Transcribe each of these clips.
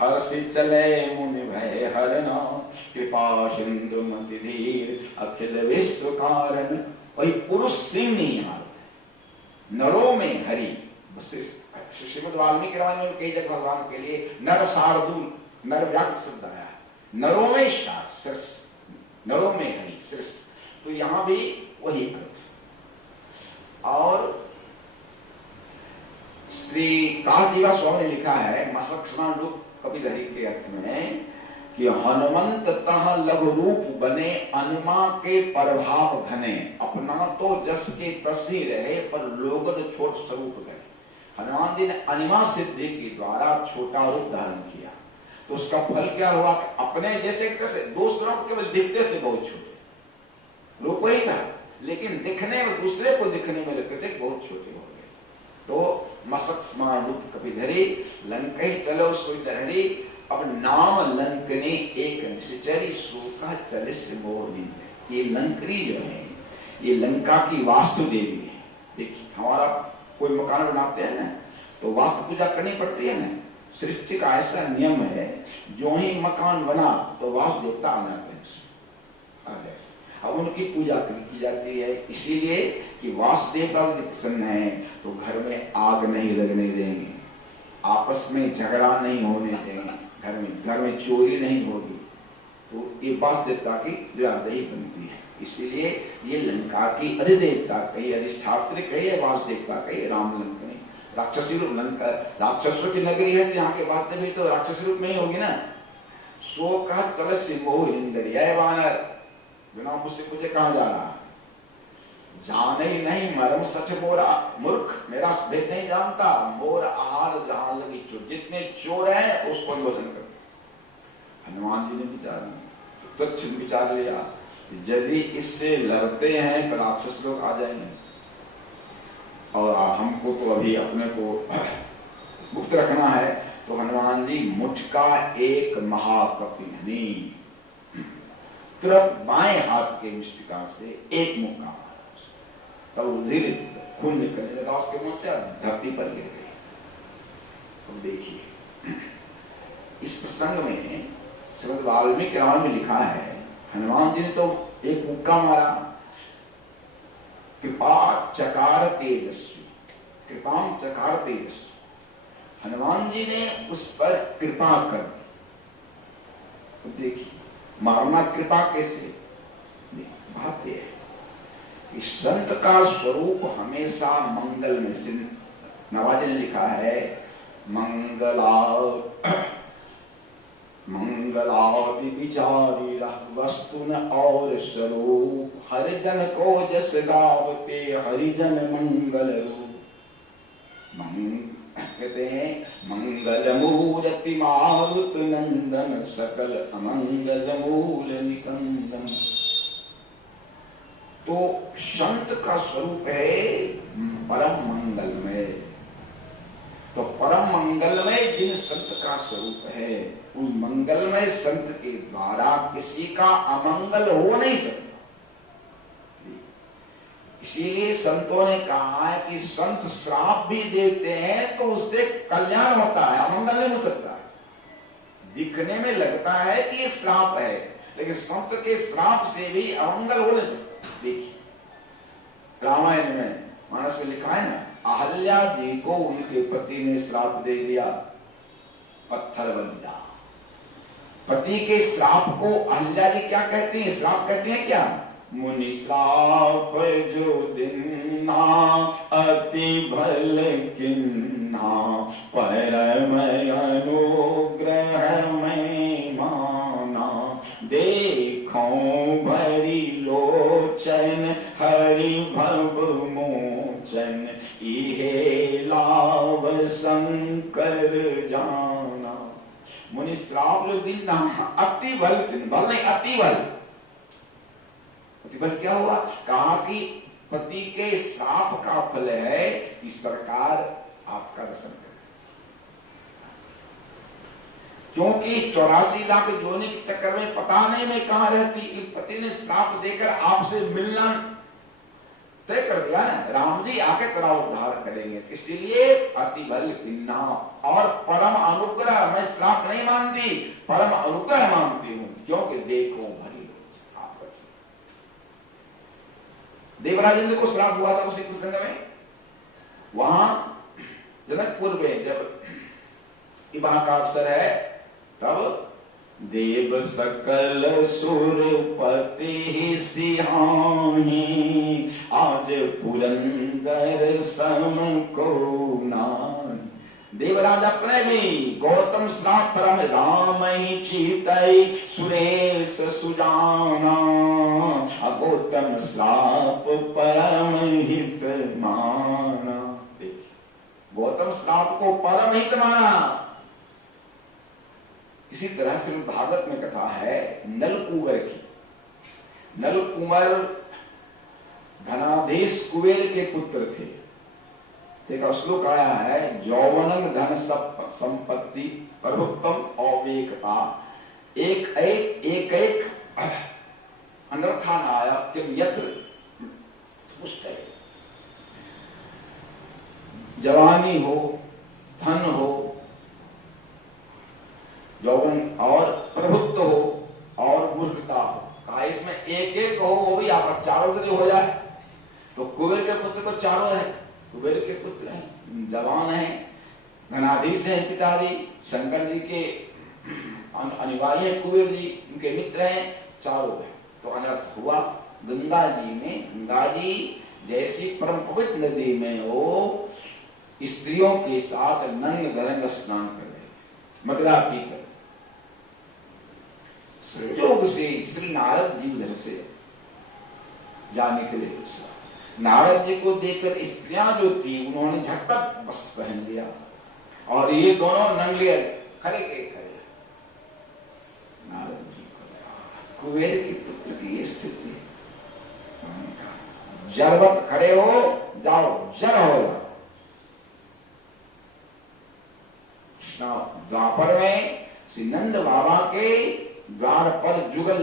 हर्षि चले मुनि भय हरना, कृपा सिंधु मति धीर अखिल विश्व कारण। वही पुरुष सिंह नहीं यहाँ है, नरों में हरि। श्रीमद् वाल्मीकि रामायण में कई जगह भगवान के लिए नर शार्दूल, नर व्याघ्र शब्द आया है, नरों में श्रेष्ठ, नरों में हरि श्रेष्ठ। तो यहां भी वही अर्थ। और श्री काजीवा स्वामी ने लिखा है मसक्षमा रूप कपिधरी के अर्थ में कि हनुमंत तह लघु रूप बने, अनुमा के प्रभाव घने, अपना तो जस के तस ही रहे, पर लोगन छोट स्वरूप गए। हनुमान जी ने अनिमा सिद्धि के द्वारा छोटा रूप धारण किया, तो उसका फल क्या हुआ कि अपने जैसे कैसे दूसरों को केवल दिखते थे बहुत छोटे, रूप ही था, लेकिन दिखने में दूसरे को दिखने में लगते थे बहुत छोटे हो गए। तो मसक समान रूप कपिधरी, लंकई चलो सोई दरड़ी, अब नाम लंकनी एक निश्चरी, सोका चले से मोर नींद। ये लंकनी जो है ये लंका की वास्तु देवी है। देखिए हमारा कोई मकान बनाते हैं ना, तो वास्तु पूजा करनी पड़ती है ना। सृष्टि का ऐसा नियम है, जो ही मकान बना तो वास्तु देवता आ जाते हैं, अब उनकी पूजा की जाती है। इसीलिए कि वास्तु देवता प्रसन्न है तो घर में आग नहीं लगने देंगे, आपस में झगड़ा नहीं होने देंगे, घर में चोरी नहीं होगी। तो ये वास्तु देवता की जवाबदेही बनती है। इसीलिए ये लंका की अधिदेवता कही, अधिष्ठात्री कही, वास्तु देवता कही, राम लंकनी। राक्षसी रूप लंका राक्षसों की नगरी है, यहाँ के वास्तव में तो राक्षसी रूप में ही होगी ना। सो का चल से मोह इंद्रिय वानर, बिना मुझसे पूछे कहां जा रहा है, जाने ही नहीं मरम सच मोरा, मूर्ख मेरा भेद नहीं जानता, मोर आहार जहां लगी चोर, जितने चोर हैं उसको भोजन कर। हनुमान जी ने तुच्छ विचार लिया, यदि इससे लड़ते हैं तो राक्षस लोग आ जाएंगे, और हमको तो अभी अपने को गुप्त रखना है। तो हनुमान जी मुठका एक महाकपिनी, तुरंत बाएं हाथ के मुष्टिका से एक मुक्का मारा, तब धीरे खून निकलने लगा उसके मुंह से, धरती पर गिर गई। अब देखिए इस प्रसंग में श्रीमद् वाल्मीकि रामायण में लिखा है, हनुमान जी ने तो एक मुक्का मारा, कृपा चकार तेजस्वी, कृपाम चकार तेजस्वी, हनुमान जी ने उस पर कृपा कर दी। तो देखिए मारना कृपा कैसे, बात यह है कि संत का स्वरूप हमेशा मंगल में, नवाजी ने लिखा है मंगलादि विचारी वस्तु न और स्वरूप, हरिजन को जस गावते हरिजन मंगल रूप। कहते हैं मंगल मूर्ति मारुत नंदन, सकल अमंगल मूल निकंदन। तो संत का स्वरूप है परम मंगलमय। तो परम मंगलमय जिन संत का स्वरूप है, उस मंगलमय संत के द्वारा किसी का अमंगल हो नहीं सकता। इसीलिए संतों ने कहा है कि संत श्राप भी देते हैं तो उससे कल्याण होता है, अमंगल नहीं हो सकता। दिखने में लगता है कि ये श्राप है, लेकिन संत के श्राप से भी अमंगल हो नहीं सकता। देखिए रामायण में मानस में लिखा है ना, अहल्या जी को उनके पति ने श्राप दे दिया, पत्थर बन जा। पति के श्राप को अहल्या जी क्या कहती है, श्राप कहती है क्या, मुनि श्राप जो दिन्ना, अति भल किन्ना, परम अनुग्रह में माना, देखो भरी लोचन हरि भव मोचन, इहे लाभ शंकर जाना। मुनि श्राप जो दिन्ना, अति भल, भल नहीं अति भल। प्रतिफल क्या हुआ, कहा कि पति के श्राप का फल है कि सरकार आपका दर्शन करे, क्योंकि 84 लाख जोनी के चक्कर में पता नहीं मैं कहां रहती, कि पति ने श्राप देकर आपसे मिलना तय कर दिया ना, राम जी आके तेरा उद्धार करेंगे। इसलिए अति बल किन्ना, और परम अनुग्रह, मैं श्राप नहीं मानती, परम अनुग्रह मानती हूं, क्योंकि देखो भरी रोज आपस। देवराज इंद्र को श्राप हुआ था उसी प्रसंग में, वहां जनकपुर में जब विवाह का अवसर है, तब देव सकल सुरपति सिहानी, आज पुरंदर सम को नाहि। देवराज अपने भी गौतम श्राप परम राम ही चीतई, सुरेश सुजाना, गौतम श्राप परम हित माना। गौतम श्राप को परम हित माना। इसी तरह से भागवत में कथा है नलकुंवर की। नलकुंवर धनाधीश कुबेर के पुत्र थे। एक श्लोक आया है, यौवनम धन संपत्ति प्रभुत्तम अविवेकता, एक अनर्था नायक किम यत्र पुष्टय। जवानी हो, धन हो, यौवन और प्रभुत्व हो, और मूर्खता हो। कहा इसमें एक एक हो, वो भी आप चारों के लिए हो जाए। तो कुबेर के पुत्र को चारों है, कुबेर के पुत्र हैं, जवान हैं, धनाधीश हैं पिताजी, शंकर जी के अनुयायी हैं, कुबेर जी उनके मित्र हैं, चारों है। तो अनर्थ हुआ। गंगा जी जैसी परम पवित्र नदी में वो स्त्रियों के साथ नंग दरंग स्नान कर रहे थे, मदिरा पीकर। संयोग से श्री नारद जी उधर से जाने के लिए पूछा। नारद जी को देखकर स्त्रियां जो थी उन्होंने झटपट वस्त्र पहन लिया, और ये दोनों नंगे खड़े के खड़े। नारद जी को कुबेर के पुत्र की स्थिति, जड़वत खड़े हो जाओ, जड़ हो जाओ। द्वापर में श्री नंद बाबा के द्वार पर जुगल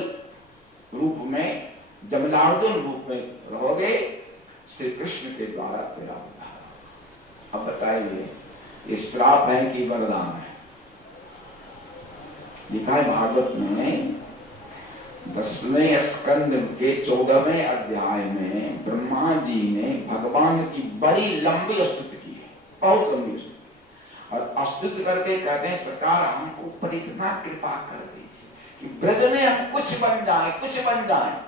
रूप में, जमनार्दन रूप में रहोगे, श्री कृष्ण के द्वारा तेरा उद्धार। अब बताइए ये श्राप है कि वरदान है? लिखा है भागवत में 10वें स्कंद के 14वें अध्याय में ब्रह्मा जी ने भगवान की बड़ी लंबी स्तुति की है, बहुत लंबी स्तुति। और स्तुति करके कहते हैं सरकार हमको ऊपर इतना कृपा कर दीजिए कि ब्रज में हम कुछ बन जाए, कुछ बन जाए।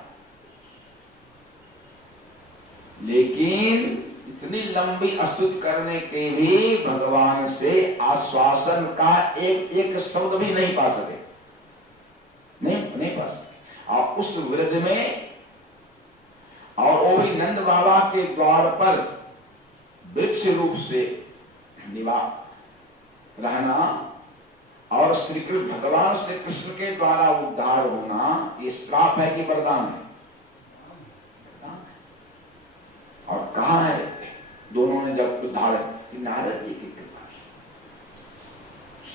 लेकिन इतनी लंबी स्तुति करने के भी भगवान से आश्वासन का एक शब्द भी नहीं पा सके, नहीं पा सके। और उस ब्रज में, और वो भी नंद बाबा के द्वार पर वृक्ष रूप से निवास रहना, और श्री कृष्ण भगवान श्री कृष्ण के द्वारा उद्धार होना, ये श्राप है कि वरदान है? और कहा है दोनों ने जब उद्धार, नारद जी की कृपा से।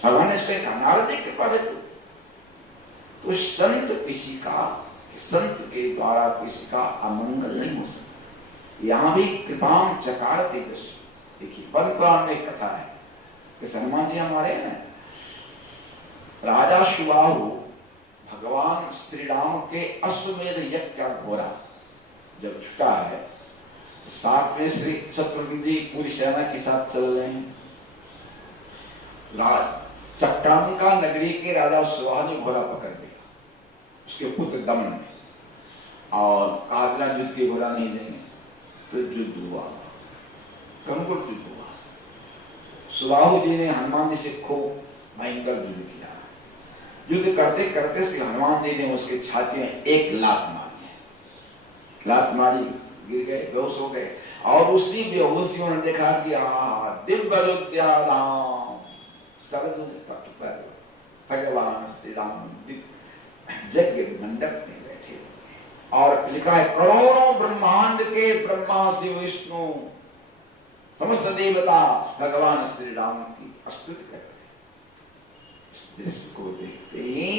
भगवान ने इसको कहा नारद जी की कृपा से तो संत किसी का, संत के द्वारा किसी का अमंगल नहीं हो सकता। यहां भी कृपाम चकारते कृष्ण। देखिए पद्म पुराण में कथा है कि हनुमान जी हमारे हैं, राजा सुबाहु भगवान श्री राम के अश्वमेध यज्ञ का घोड़ा जब छुटा है, साथ में श्री शत्रुघ्न जी पूरी सेना के साथ चल रहे हैं। चक्रांका नगरी के राजा सुबाहु ने घोड़ा पकड़ लिया, उसके पुत्र दमन ने, और कागला युद्ध के घोड़ा नहीं देंगे। तो युद्ध हुआ, कनकुट युद्ध हुआ। सुबाहु जी ने हनुमान जी से खूब भयंकर युद्ध किया। युद्ध करते करते श्री हनुमान जी ने उसके छाती में एक लात मारी, लात मारी, गिर गए, बेहोश हो गए। और उसी बेहोशी में देखा कि दिव्य भगवान श्री राम यज्ञ मंडप में बैठे। और लिखा है करोड़ों ब्रह्मांड के ब्रह्मा शिव विष्णु समस्त देवता भगवान श्री राम की स्तुति कर रहे। इस दृश्य को देखते ही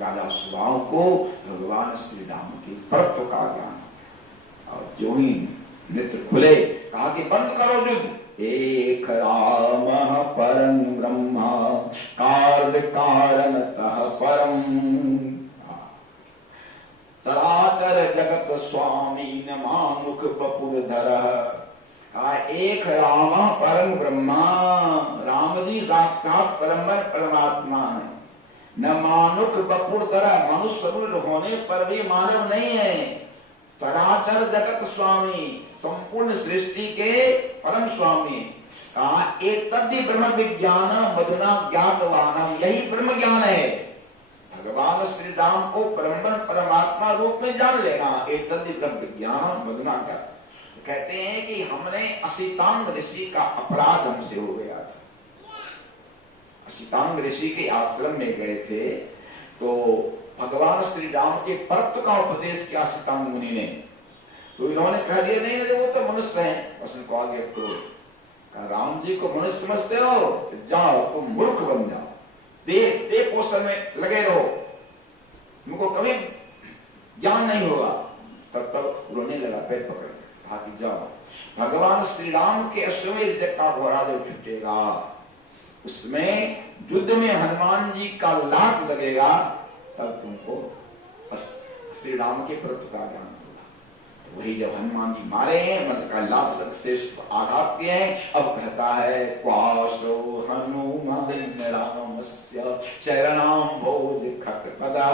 राजा सुबाहु को भगवान श्री राम के परत्व का ज्ञान, और जो ही नेत्र खुले, कहा कि बंद करो युद्ध। एक राम परम ब्रह्मा कार्य कारणतः परम, चराचर जगत स्वामी न मानुख बपुरधर। एक राम परम ब्रह्मा, राम जी साक्षात परमात्मा है। न मानुख बपुरधर, मनुष्य शरीर होने पर भी मानव नहीं है। चराचर जगत स्वामी, संपूर्ण सृष्टि के परम स्वामी। कहा एक तद्धि ब्रह्म विज्ञान मधुना ज्ञातवानम, यही ब्रह्म ज्ञान है। भगवान श्री राम को परमात्मा रूप में जान लेना, एक तद्धि ब्रह्म विज्ञान मधुना ज्ञात। कहते हैं कि हमने असितांग ऋषि का अपराध हमसे हो गया था। असितांग ऋषि के आश्रम में गए थे, तो भगवान श्री राम के परत्व का उपदेश किया असितांग मुनि ने। तो इन्होंने कह दिया नहीं नहीं वो तो मनुष्य है। उसने कहा गया क्रोध, राम जी को मनुष्य समझते हो, जाओ तुम मूर्ख बन जाओ, दे पोषण में लगे रहो, तुमको कभी ज्ञान नहीं होगा। तब रोने लगा, पैर पकड़ कहा कि जाओ, भगवान श्री राम के अश्वमेध यज्ञ का घोड़ा जब छूटेगा, उसमें युद्ध में हनुमान जी का लाभ लगेगा, तब तुमको श्री राम के प्रति का ज्ञान होगा। वही जब हनुमान जी मारे हैं, मतलब का लाभ से आघात किए हैं, अब कहता है क्वाशो हनुमान रामस्य चरणाम्भोज खटपदा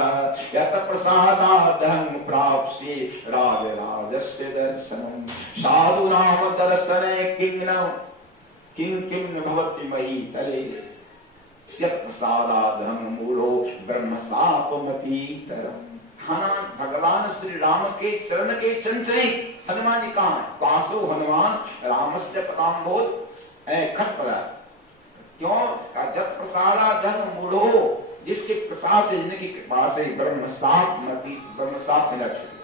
यत प्रसादादहं प्राप्स्ये राजराजस्य दर्शनम् साधूनां दर्शने किं न भवति मयि तले यत् प्रसादादहं मूढ़ो ब्रह्मशापमतीतरम्। भगवान श्री राम के चरण के चंचले हनुमान जी कहाँ है? कासो हनुमान रामस्य पदाम्भोज खटपदा। क्यों? जत प्रसादादहं मूढ़ो, जिसके प्रसाद से, जिनकी कृपा से ब्रह्मशाप मिला छूटे।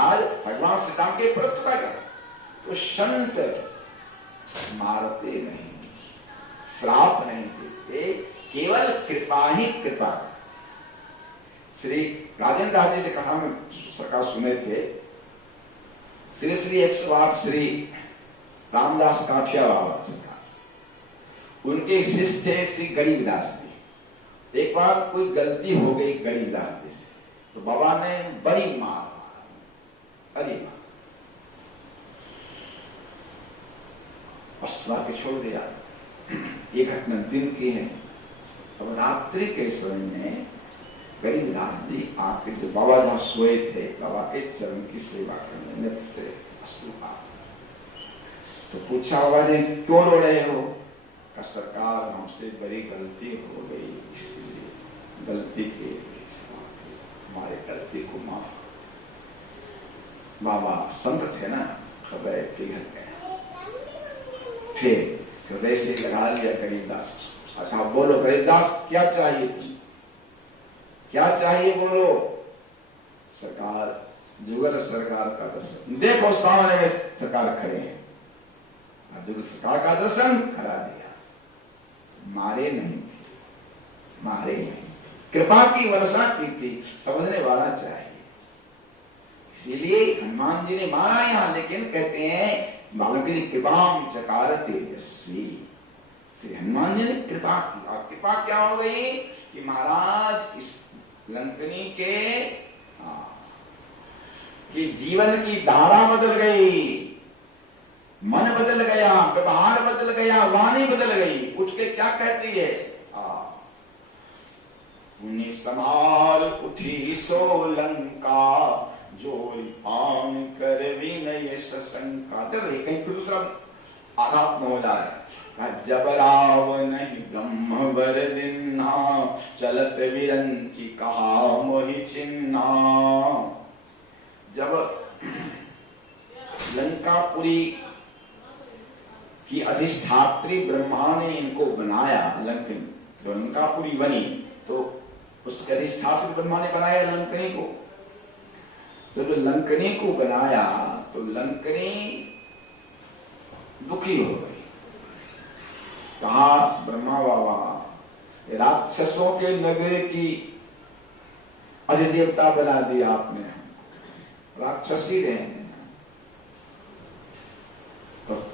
आज भगवान श्री राम के प्रत्व का क्या? तो संत मारते नहीं, श्राप नहीं देते, केवल कृपा ही कृपा। श्री राजेंद्र दास जी से कथा में सरकार सुने थे, श्री श्री 108 श्री रामदास काठिया बाबा सरकार, उनके शिष्य थे श्री गरीबदास जी। एक बार कोई गलती हो गई गरीबदास जी से, तो बाबा ने बड़ी मार, पछुआ के छोड़ दिया। ये घटना दिन की है। अब रात्रि के समय में गरीबदास जी आके जो बाबा जहां सोए थे, बाबा के चरण की सेवा करने नित्य से अश्रुपात। तो पूछा बाबा जी क्यों रो रहे हो? का सरकार हमसे बड़ी गलती हो गई, इसलिए गलती के हमारे गलती को माफ। बाबा संत थे ना, हृदय पिघल गए। फिर हृदय से लगा लिया गरीबदास। अच्छा बोलो गरीबदास क्या चाहिए, क्या चाहिए बोलो? सरकार, जुगल सरकार का दर्शन। देखो सामने में सरकार खड़े हैं, जुगल सरकार का दर्शन करा दिया। मारे नहीं, मारे नहीं, कृपा की वर्षा की थी, समझने वाला चाहिए। इसीलिए हनुमान जी ने मारा यहां, लेकिन कहते हैं बालकी कृपा चकार तेजस्वी। श्री हनुमान जी ने कृपा की, और कृपा क्या हो गई कि महाराज इस लंकनी के कि जीवन की धारा बदल गई, मन बदल गया, व्यवहार बदल गया, वाणी बदल गई। उठ के क्या कहती है? उन्हीं संभाल उठी सो लंका, जो आन कर विनय सशंका। डर रही कहीं फिर दूसरा आघात हो जाए। जब राव नहीं ब्रह्म वर दिन्ना, चलत विरंची कहा मोहि चिन्ना। जब लंकापुरी की अधिष्ठात्री ब्रह्मा ने इनको बनाया, लंकापुरी बनी, तो उसके अधिष्ठात्री ब्रह्मा ने बनाया लंकनी को। तो जो लंकनी को बनाया, तो लंकनी दुखी हो गई। कहा ब्रह्मा बाबा, राक्षसों के नगर की अधिदेवता बना दिया आपने, राक्षसी रहे।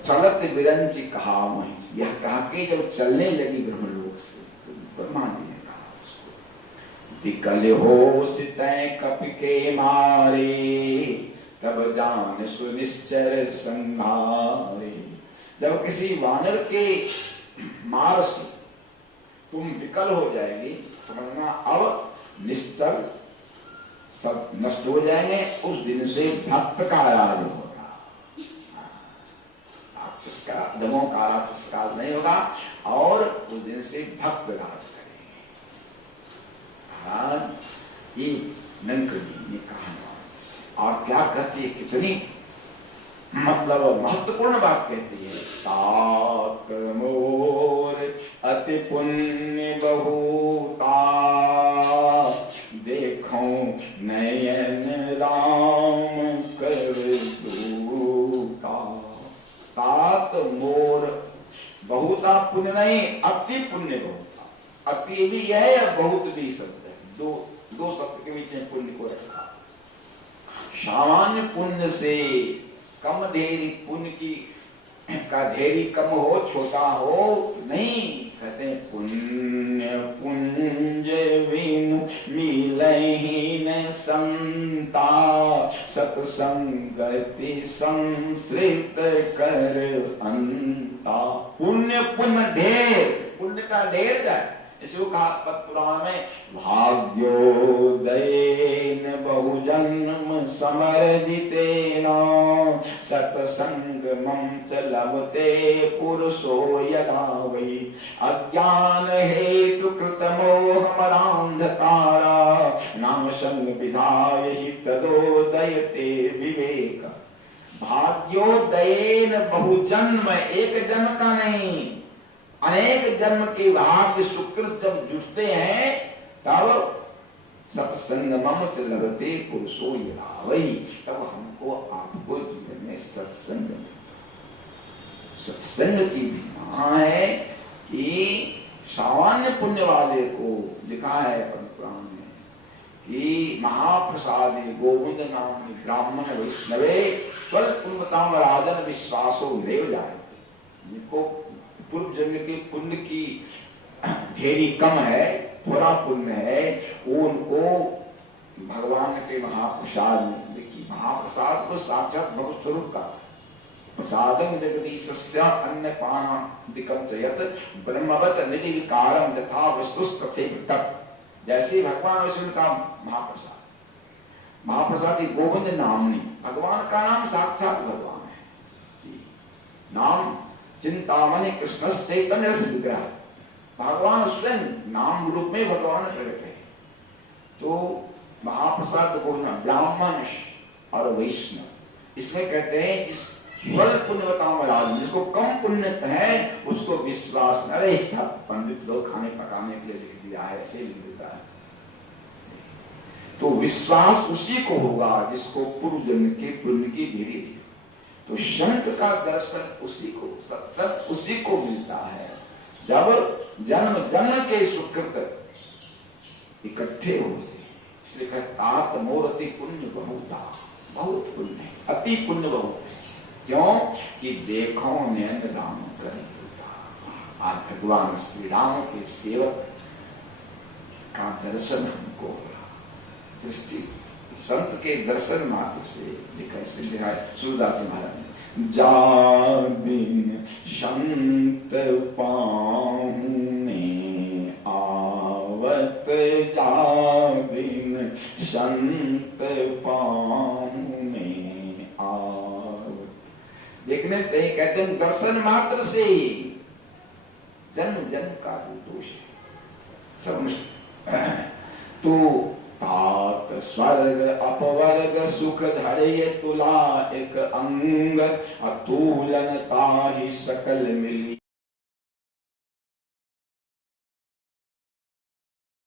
चलत विरंच कहा वहीं, यह कहा कि जब चलने लगी ब्रह्मलोक से, तो ब्रह्मा जी ने कहा उसको, विकल हो सितै कपि के मारे, तब जान सुनिश्चर संहारे। जब किसी वानर के मार से तुम विकल हो जाएगी, समझना अब निश्चल सब नष्ट हो जाएंगे, उस दिन से भक्त का राज होगा, राक्षस का, दमों का राक्षस राज नहीं होगा, और उस दिन से भक्त राज करेंगे। ये नंकनी ने कहा, और क्या कहती है, कितनी मतलब महत्वपूर्ण बात कहती है, तात मोर अति पुण्य बहुता, देखो नयन राम कर दूता। तात मोर बहुता पुण्य नहीं, अति पुण्य बहुता। अति भी है या बहुत भी शब्द है, दो शब्द के बीच में पुण्य को रखा। सामान्य पुण्य से कम ढेरी पुण्य की का ढेरी कम हो, छोटा हो नहीं, कहते हैं पुण्य पुंज विनु मिलहि न संता, सत्संगति संसृत कर अंता। पुण्य पुण्य ढेर, पुण्य का ढेर जाए, इसको कहा पद्मपुराण में, भाग्योदयेन बहुजन्म समर्जितेन, सत्संगमं च लभते पुरुषो यदा वै, अज्ञान हेतु कृत मोहमदान्धकारा, नामसंग विधाय हि तदोदयते विवेक। भाग्योदयेन बहुजन्म, एक जन्म का नहीं, अनेक जन्म के भाग्य सुकृत जब जुटते हैं, तब सत्संगमं च लभते पुरुषो यदा वै, तब हमको आपको जीवन में सत्संग, सत्संग की महिमा है कि सामान्य पुण्य वाले को, लिखा है पुराण में कि महाप्रसादी गोविंद नाम ब्राह्मण वैष्णवे स्वल्पुण्यताम राजन विश्वासो नैव जायते। जिनको पूर्व जन्म के पुण्य की ढेरी कम है, थोड़ा पुण्य है, उनको भगवान के महाप्रसाद में, देखिए महाप्रसाद को साक्षात भगवत स्वरूप का, प्रसादम जगदीशस्य अन्नपानादिकं च यत् ब्रह्मवत् निर्विकारं यथा वस्तुस्तथैव। जैसे भगवान विष्णु का महाप्रसाद, महाप्रसाद गोविंद नाम नहीं, भगवान का नाम साक्षात भगवान है। नाम चिंतामणि कृष्ण चैतन्य रस विग्रह, भगवान स्वयं नाम रूप में भगवान प्रकट है। तो महाप्रसाद को ब्राह्मण और वैष्णव, इसमें कहते हैं जिस स्वल्प पुण्यवताम राज, जिसको कम पुण्य है उसको विश्वास न रहे। सब पंडित लोग खाने पकाने के लिए लिख दिया है, ऐसे लिख देता है। तो विश्वास उसी को होगा जिसको पूर्व जन्म के पुण्य की ढेरी। तो संत का दर्शन उसी को, सत्संग उसी को मिलता है जब जन्म जन्म के सुकृत इकट्ठे होते। इसलिए कहता तात मोर अति पुण्य बहुता, बहुत पुण्य है, अति पुण्य बहुत है। क्यों कि देखो नैन राम करे। आज भगवान श्री राम के सेवक का दर्शन हमको हो रहा, दृष्टि संत के दर्शन मात्र से लिखा। इसलिए सूरदास महाराज ने जा दिन संत पाहुने आवत, जा दिन संत पाहुने आवत। देखने से ही कहते हैं दर्शन मात्र से ही जन्म जन्म का जो दोष है सब। तो तात स्वर्ग अपवर्ग सुख धरे तुला एक अंग, अतुलन ताहि सकल मिली